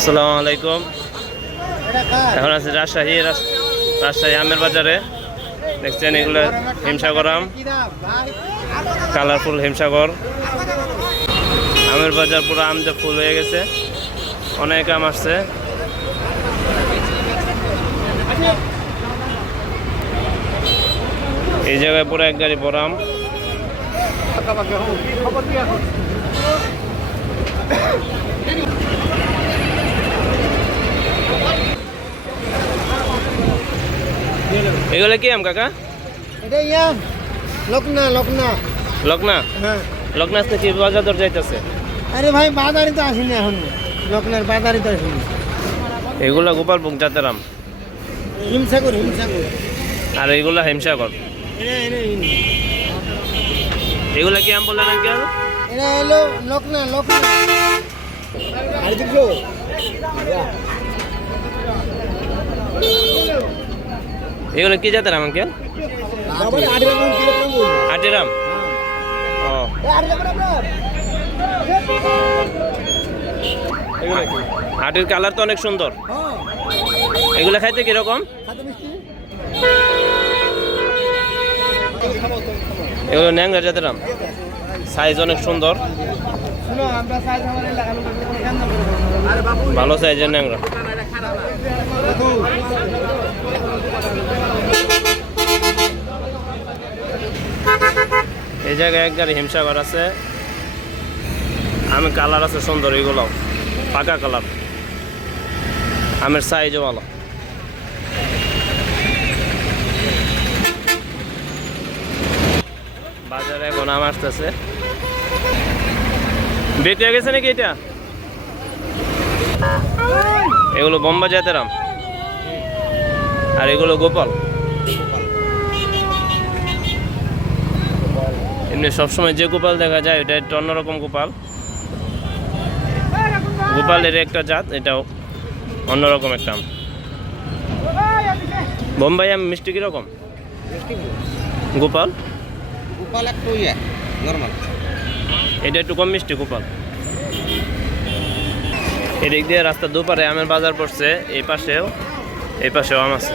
আসসালামু আলাইকুম। এখন আছে রাজশাহী আমের বাজারে। দেখছেন এগুলো হিমসাগর আম, কালারফুল হিমসাগর আমের বাজার পুরো আম দিয়ে ফুল হয়ে গেছে। অনেক আম আসছে। এই জায়গায় পুরো এক গাড়ি বড় আম। এগুলো কি আম কাকা? এটাই আম লকনা লকনা লকনা। হ্যাঁ, লকনা আসতে কি বাজার দর যাইতেছে? আরে ভাই বাজারে তো আসেনি এখন, লকনার বাজারে তো আসেনি। এগুলা গোপালভোগ জাতের আম, হিমসাগর হিমসাগর আর এগুলা হিমসাগর। এগুলা কি আম বললেন আঙ্কেল? এটা হলো লকনা লকনা। আর দেখো এগুলো কি জাতের আম আঙ্কেল? বাবারে 8 টাকা কিলোগ্রাম বল। আটের আম। ও, এই 8 টাকা আপনার এগুলো কি? আটের কালার তো অনেক সুন্দর। হ্যাঁ, এগুলো খাইতে কিরকম? খাতে মিষ্টি। এগুলো ন্যাংরা জাতের আম, সাইজ অনেক সুন্দর, শুনো আমরা সাইজ আমাদের লাগানো কোনো কেন না। আরে বাবু ভালো সাইজের ন্যাংরা। এই জায়গায় এক গাড়ি হিমসাগর আছে। আমের কালার আছে সুন্দর, এগুলো পাকা কালার, আমের সাইজও ভালো। বাজারে এখন আম আসতেছে। বিক্রি হয়ে গেছে নাকি এটা? এগুলো বোম্বা জাতের আম, আর এগুলো গোপাল। এমনি সবসময় যে গোপাল দেখা যায় এটা একটা অন্যরকম গোপাল। গোপালের একটা জাত, এটাও অন্যরকম একটা আম। বোম্বাই আম মিষ্টি কিরকম? গোপাল গোপাল একটু ইয়া নরমাল। এটা একটু কম মিষ্টি গোপাল। এদিক দিয়ে রাস্তার দুপারে আমের বাজার পড়ছে, এই পাশেও আম আছে।